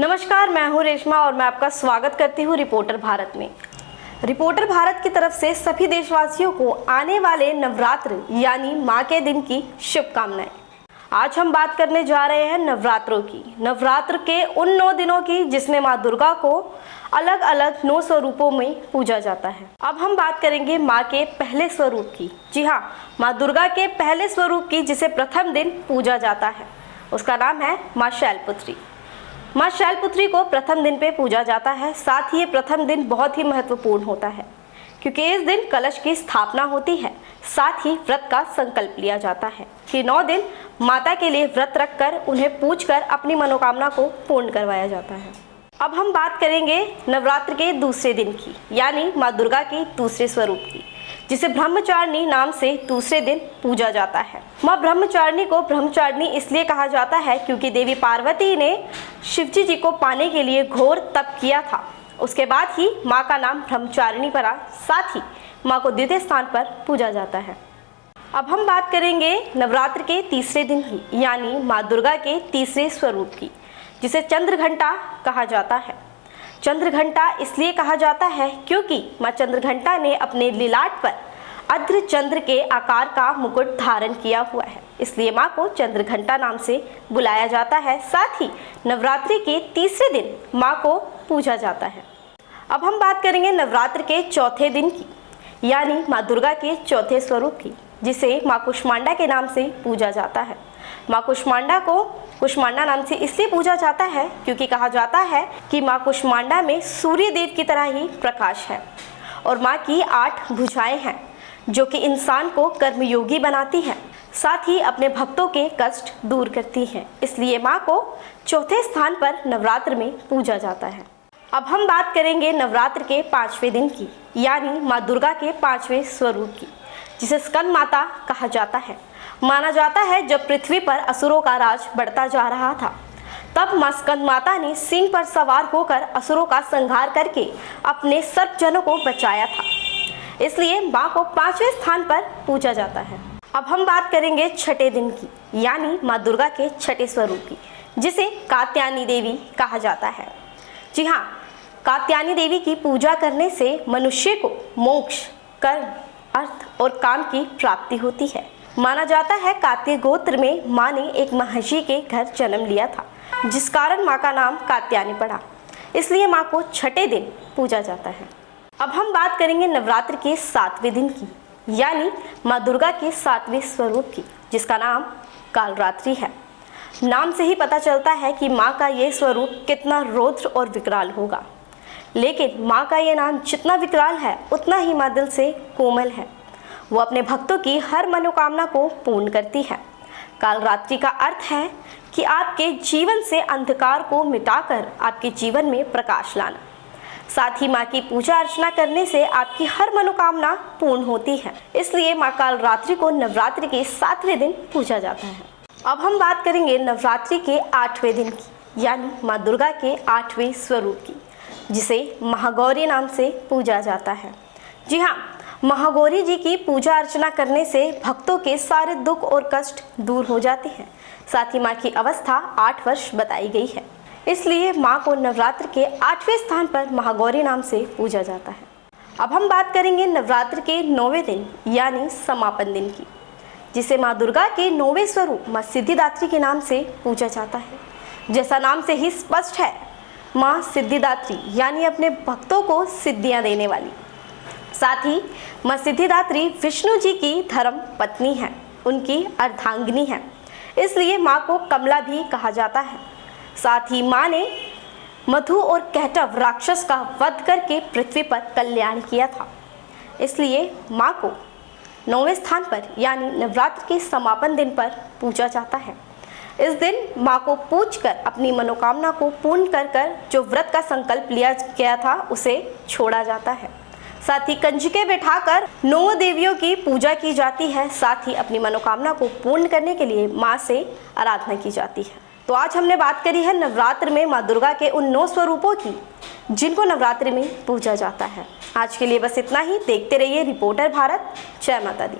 नमस्कार, मैं हूं रेशमा और मैं आपका स्वागत करती हूं रिपोर्टर भारत में। रिपोर्टर भारत की तरफ से सभी देशवासियों को आने वाले नवरात्र यानी मां के दिन की शुभकामनाएं। आज हम बात करने जा रहे हैं नवरात्रों की, नवरात्र के उन 9 दिनों की जिसमें मां दुर्गा को अलग अलग 9 स्वरूपों में पूजा जाता है। अब हम बात करेंगे मां के पहले स्वरूप की। जी हाँ, मां दुर्गा के पहले स्वरूप की जिसे प्रथम दिन पूजा जाता है, उसका नाम है मां शैलपुत्री। मां शैलपुत्री को प्रथम दिन पे पूजा जाता है। साथ ही ये प्रथम दिन बहुत ही महत्वपूर्ण होता है क्योंकि इस दिन कलश की स्थापना होती है। साथ ही व्रत का संकल्प लिया जाता है कि 9 दिन माता के लिए व्रत रखकर उन्हें पूजकर अपनी मनोकामना को पूर्ण करवाया जाता है। अब हम बात करेंगे नवरात्र के दूसरे दिन की, यानी मां दुर्गा के दूसरे स्वरूप की, जिसे ब्रह्मचारिणी नाम से दूसरे दिन पूजा जाता है। मां ब्रह्मचारिणी को ब्रह्मचारिणी इसलिए कहा जाता है क्योंकि देवी पार्वती ने शिवजी जी को पाने के लिए घोर तप किया था। उसके बाद ही मां का नाम ब्रह्मचारिणी पड़ा। साथ ही मां को द्वितीय स्थान पर पूजा जाता है। अब हम बात करेंगे नवरात्र के तीसरे दिन की, यानी मां दुर्गा के तीसरे स्वरूप की, जिसे चंद्रघंटा कहा जाता है। चंद्रघंटा इसलिए कहा जाता है क्योंकि मां चंद्रघंटा ने अपने लीलाट पर अर्ध चंद्र के आकार का मुकुट धारण किया हुआ है, इसलिए मां को चंद्रघंटा नाम से बुलाया जाता है। साथ ही नवरात्रि के तीसरे दिन मां को पूजा जाता है। अब हम बात करेंगे नवरात्र के चौथे दिन की, यानी मां दुर्गा के चौथे स्वरूप की, जिसे मां कुष्मांडा के नाम से पूजा जाता है। मां कुष्मांडा को कुष्मांडा नाम से इसलिए पूजा जाता है क्योंकि कहा जाता है कि मां कुष्मांडा में सूर्य देव की तरह ही प्रकाश है और मां की 8 भुजाएं हैं जो कि इंसान को कर्मयोगी बनाती हैं। साथ ही अपने भक्तों के कष्ट दूर करती हैं, इसलिए मां को चौथे स्थान पर नवरात्र में पूजा जाता है। अब हम बात करेंगे नवरात्र के 5वें दिन की, यानी मां दुर्गा के 5वें स्वरूप की, जिसे स्कंद माता कहा जाता है। माना जाता है जब पृथ्वी पर असुरों का राज बढ़ता जा रहा था, तब मां स्कंद माता ने सिंह पर सवार होकर असुरों का संहार करके अपने सर्प जनों को बचाया था, इसलिए मां को 5वें स्थान पर पूजा जाता है। अब हम बात करेंगे छठे दिन की, यानी मां दुर्गा के छठे स्वरूप की, जिसे कात्यायनी देवी कहा जाता है। जी हाँ, कात्यायनी देवी की पूजा करने से मनुष्य को मोक्ष, कर्म, अर्थ और काम की प्राप्ति होती है। माना जाता है कात्य गोत्र में मां ने एक महर्षि के घर जन्म लिया था, जिस कारण मां का नाम कात्यायनी पड़ा, इसलिए मां को छठे दिन पूजा जाता है। अब हम बात करेंगे नवरात्र के 7वें दिन की, यानी मां दुर्गा के 7वें स्वरूप की, जिसका नाम कालरात्रि है। नाम से ही पता चलता है कि मां का ये स्वरूप कितना रौद्र और विकराल होगा, लेकिन मां का ये नाम जितना विकराल है उतना ही मां दिल से कोमल है। वो अपने भक्तों की हर मनोकामना को पूर्ण करती है। कालरात्रि का अर्थ है कि आपके जीवन से अंधकार को मिटाकर आपके जीवन में प्रकाश लाना। साथ ही मां की पूजा अर्चना करने से आपकी हर मनोकामना पूर्ण होती है, इसलिए मां कालरात्रि को नवरात्रि के 7वें दिन पूजा जाता है। अब हम बात करेंगे नवरात्रि के 8वें दिन की, यानी मां दुर्गा के 8वें स्वरूप की, जिसे महागौरी नाम से पूजा जाता है। जी हाँ, महागौरी जी की पूजा अर्चना करने से भक्तों के सारे दुख और कष्ट दूर हो जाते हैं। साथ ही मां की अवस्था 8 वर्ष बताई गई है, इसलिए मां को नवरात्र के 8वें स्थान पर महागौरी नाम से पूजा जाता है। अब हम बात करेंगे नवरात्र के 9वें दिन, यानी समापन दिन की, जिसे मां दुर्गा के 9वें स्वरूप मां सिद्धिदात्री के नाम से पूजा जाता है। जैसा नाम से ही स्पष्ट है, मां सिद्धिदात्री यानी अपने भक्तों को सिद्धियां देने वाली। साथ ही मां सिद्धिदात्री विष्णु जी की धर्म पत्नी है, उनकी अर्धांगिनी है, इसलिए मां को कमला भी कहा जाता है। साथ ही मां ने मधु और कैटव राक्षस का वध करके पृथ्वी पर कल्याण किया था, इसलिए मां को 9वें स्थान पर यानी नवरात्र के समापन दिन पर पूजा जाता है। इस दिन मां को पूजकर अपनी मनोकामना को पूर्ण कर जो व्रत का संकल्प लिया गया था उसे छोड़ा जाता है। साथ ही कंजके बैठाकर 9 देवियों की पूजा की जाती है। साथ ही अपनी मनोकामना को पूर्ण करने के लिए मां से आराधना की जाती है। तो आज हमने बात करी है नवरात्र में मां दुर्गा के उन 9 स्वरूपों की जिनको नवरात्रि में पूजा जाता है। आज के लिए बस इतना ही। देखते रहिए रिपोर्टर भारत। जय माता दी।